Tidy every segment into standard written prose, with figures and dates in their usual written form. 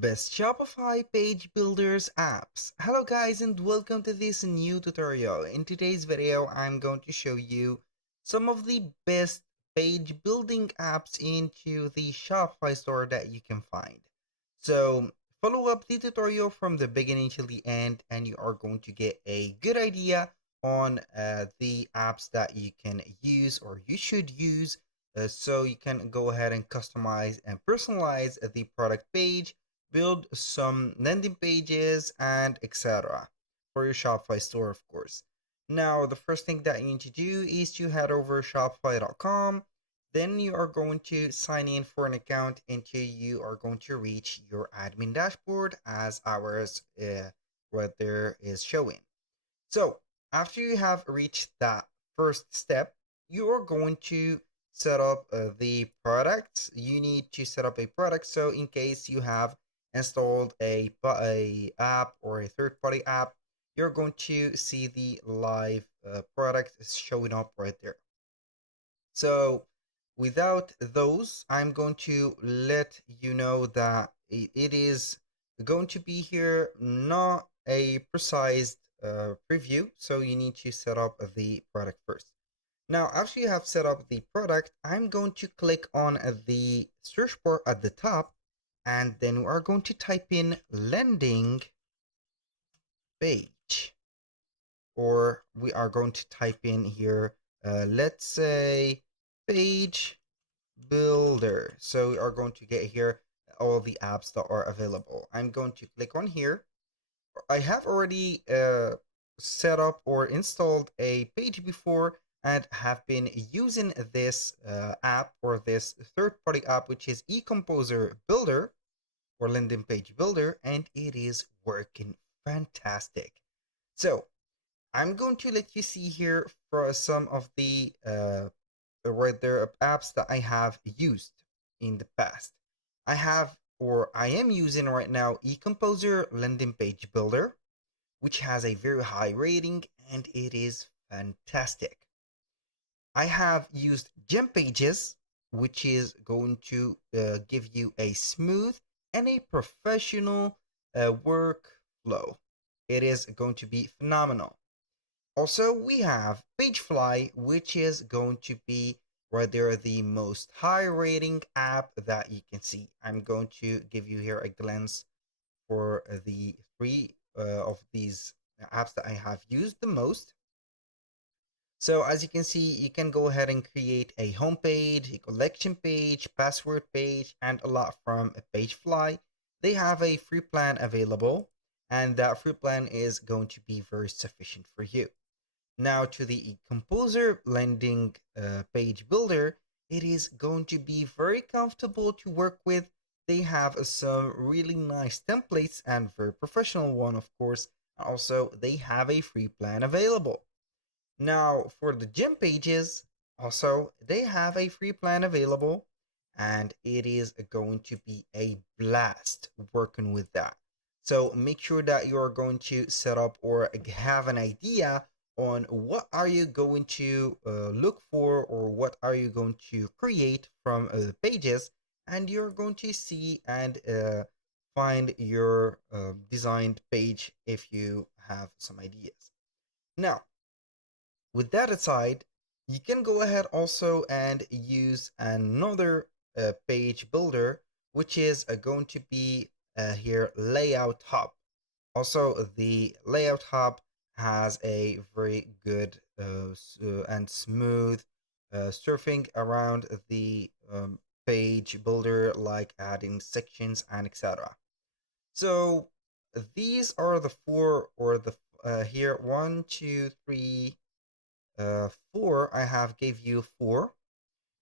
Best Shopify Page Builders Apps. Hello guys and welcome to this new tutorial. In today's video, I'm going to show you some of the best page building apps into the Shopify store that you can find. So follow up the tutorial from the beginning till the end and you are going to get a good idea on the apps that you can use or you should use so you can go ahead and customize and personalize the product page, build some landing pages, and etc. for your Shopify store, of course. Now, the first thing that you need to do is to head over shopify.com. Then you are going to sign in for an account until you are going to reach your admin dashboard as ours right there is showing. So after you have reached that first step, you are going to set up the product. You need to set up a product. So in case you have installed a app or a third-party app, you're going to see the live product showing up right there. So without those, I'm going to let you know that it is going to be here, not a precise preview. So you need to set up the product first. Now, after you have set up the product, I'm going to click on the search bar at the top, and then we are going to type in landing page, or we are going to type in here, let's say page builder. So we are going to get here all the apps that are available. I'm going to click on here. I have already set up or installed a page before and have been using this app or this third-party app, which is eComposer Builder or landing page builder, and it is working fantastic. So I'm going to let you see here for some of the right there apps that I have used in the past. I am using right now eComposer Landing Page Builder, which has a very high rating and it is fantastic. I have used Gem Pages, which is going to give you a smooth and a professional workflow. It is going to be phenomenal. Also, we have Pagefly, which is going to be right there the most high rating app that you can see. I'm going to give you here a glance for the three of these apps that I have used the most. So as you can see, you can go ahead and create a home page, a collection page, password page, and a lot from Pagefly. They have a free plan available, and that free plan is going to be very sufficient for you. Now to the Composer Landing Page Builder, it is going to be very comfortable to work with. They have some really nice templates and very professional one, of course. Also, they have a free plan available. Now for the Gem Pages, also they have a free plan available, and it is going to be a blast working with that. So make sure that you are going to set up or have an idea on what are you going to look for or what are you going to create from the pages, and you're going to see and find your designed page if you have some ideas. Now, with that aside, you can go ahead also and use another page builder, which is going to be here Layout Hub. Also, the Layout Hub has a very good and smooth surfing around the page builder, like adding sections and etc. So these are the four, or the here 1, 2, 3, 4. I have gave you 4.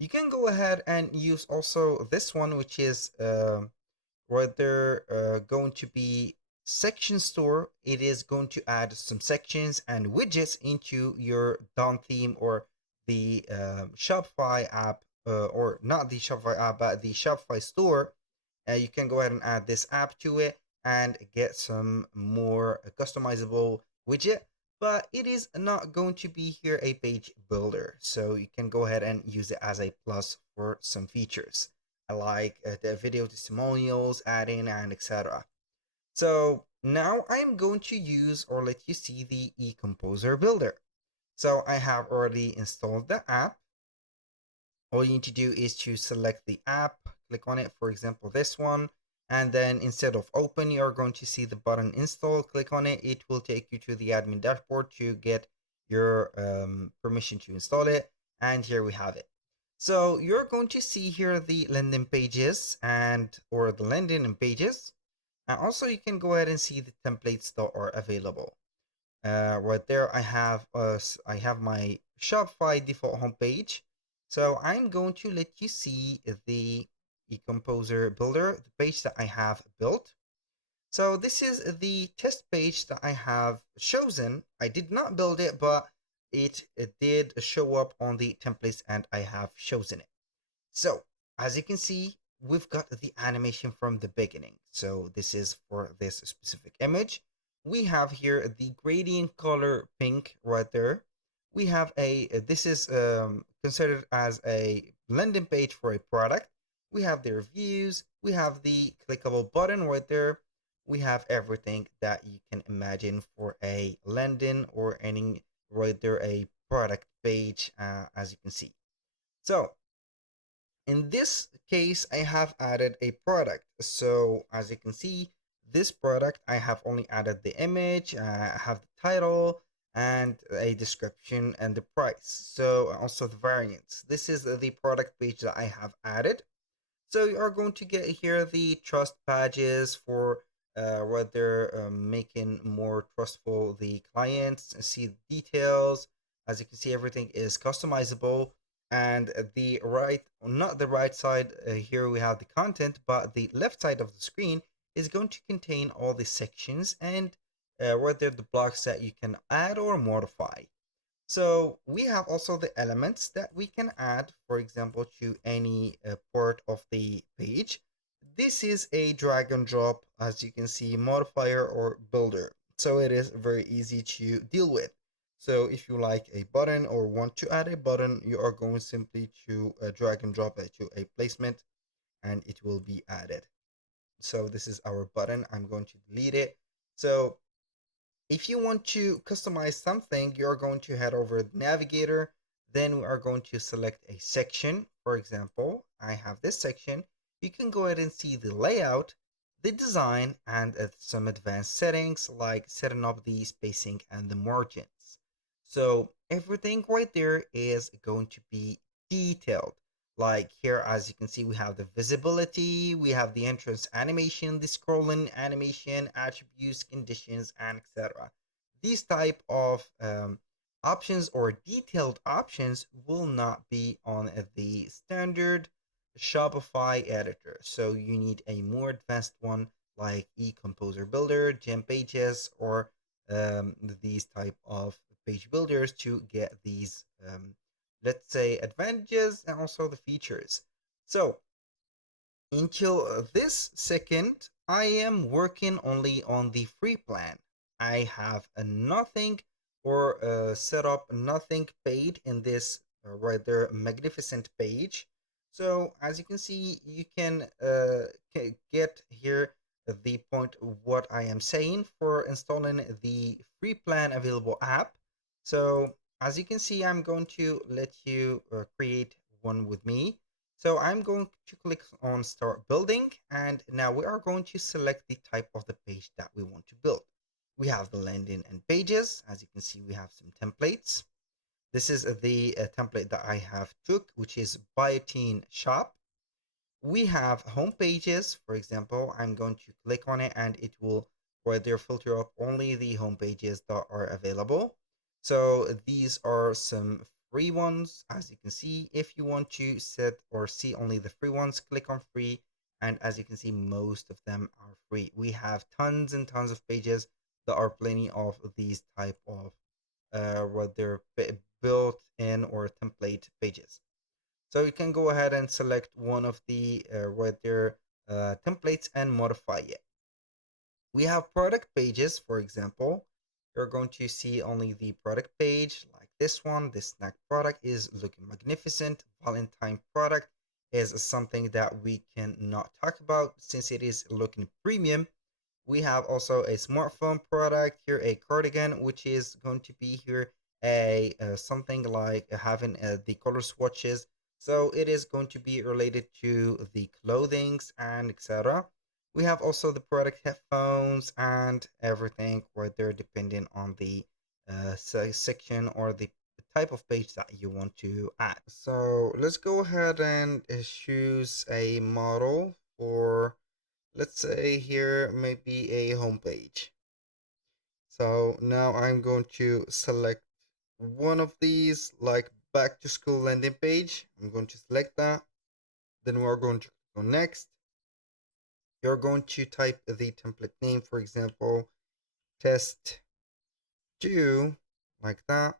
You can go ahead and use also this one, which is right there going to be section store. It is going to add some sections and widgets into your DOM theme or the Shopify app, or not the Shopify app, but the Shopify store. You can go ahead and add this app to it and get some more customizable widget, but it is not going to be here a page builder. So you can go ahead and use it as a plus for some features. like the video testimonials, add-in, and etc. So now I'm going to use or let you see the eComposer builder. So I have already installed the app. All you need to do is to select the app, click on it, for example, this one, and then instead of open, you're going to see the button install. Click on it. It will take you to the admin dashboard to get your permission to install it. And here we have it. So you're going to see here the landing pages or the landing and pages. And also you can go ahead and see the templates that are available. Right there, I have my Shopify default homepage. So I'm going to let you see the eComposer builder, the page that I have built. So this is the test page that I have chosen. I did not build it, but it did show up on the templates and I have chosen it. So as you can see, we've got the animation from the beginning. So this is for this specific image. We have here the gradient color pink right there. We have this is considered as a landing page for a product. We have the reviews. We have the clickable button right there. We have everything that you can imagine for a landing or any right there, a product page, as you can see. So in this case, I have added a product. So as you can see, this product, I have only added the image, I have the title and a description and the price. So also the variants. This is the product page that I have added. So you are going to get here the trust badges for what they're making more trustful the clients, and see the details. As you can see, everything is customizable. And the right, not the right side, here we have the content, but the left side of the screen is going to contain all the sections and what they're the blocks that you can add or modify. So we have also the elements that we can add, for example, to any part of the page. This is a drag and drop, as you can see, modifier or builder. So it is very easy to deal with. So if you like a button or want to add a button, you are going simply to drag and drop it to a placement and it will be added. So this is our button. I'm going to delete it. So if you want to customize something, you're going to head over the navigator. Then we are going to select a section. For example, I have this section. You can go ahead and see the layout, the design, and some advanced settings like setting up the spacing and the margins. So everything right there is going to be detailed. Like here, as you can see, we have the visibility, we have the entrance animation, the scrolling animation, attributes, conditions, and etc. These type of options or detailed options will not be on the standard Shopify editor. So you need a more advanced one like eComposer Builder, Gem Pages, or these type of page builders to get these let's say advantages and also the features. So until this second, I am working only on the free plan. I have nothing or set up nothing paid in this right there magnificent page. So as you can see, you can get here the point of what I am saying for installing the free plan available app. So as you can see, I'm going to let you create one with me. So I'm going to click on start building, and now we are going to select the type of the page that we want to build. We have the landing and pages. As you can see, we have some templates. This is the template that I have took, which is Biotin Shop. We have home pages. For example, I'm going to click on it and it will right there filter up only the home pages that are available. So these are some free ones. As you can see, if you want to set or see only the free ones, click on free. And as you can see, most of them are free. We have tons and tons of pages that are plenty of these type of what they're built in or template pages. So you can go ahead and select one of the right there templates and modify it. We have product pages, for example. You're going to see only the product page like this one. This snack product is looking magnificent. Valentine product is something that we cannot talk about since it is looking premium. We have also a smartphone product here, a cardigan, which is going to be here a something like having the color swatches. So it is going to be related to the clothings and etc. We have also the product headphones and everything right there, depending on the section or the type of page that you want to add. So let's go ahead and choose a model for, let's say here, maybe a home page. So now I'm going to select one of these, like back to school landing page. I'm going to select that. Then we're going to go next. You're going to type the template name, for example, test 2, like that.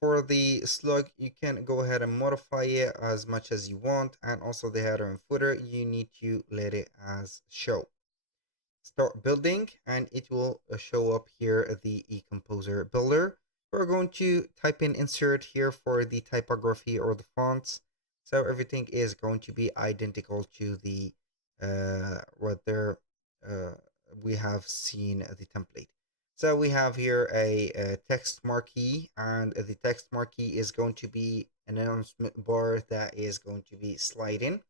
For the slug, you can go ahead and modify it as much as you want, and also the header and footer, you need to let it as show. Start building, and it will show up here the eComposer builder. We're going to type in insert here for the typography or the fonts, so everything is going to be identical to the what there we have seen the template. So we have here a text marquee, and the text marquee is going to be an announcement bar that is going to be sliding,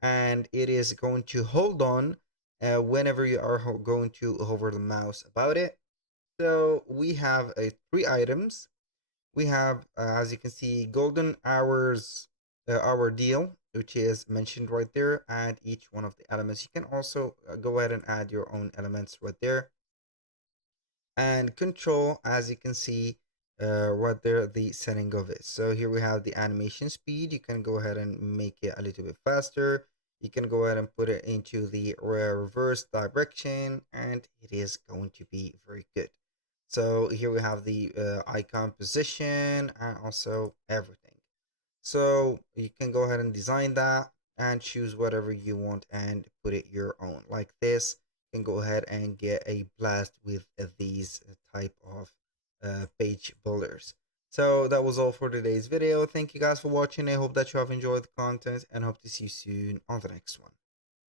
and it is going to hold on whenever you are going to hover the mouse about it. So we have 3 items. We have, as you can see, golden hours hour deal, which is mentioned right there. Add each one of the elements. You can also go ahead and add your own elements right there. And control, as you can see right there, the setting of it. So here we have the animation speed. You can go ahead and make it a little bit faster. You can go ahead and put it into the reverse direction, and it is going to be very good. So here we have the icon position and also everything. So you can go ahead and design that and choose whatever you want and put it your own. Like this, you can go ahead and get a blast with these type of page builders. So that was all for today's video. Thank you guys for watching. I hope that you have enjoyed the content and hope to see you soon on the next one.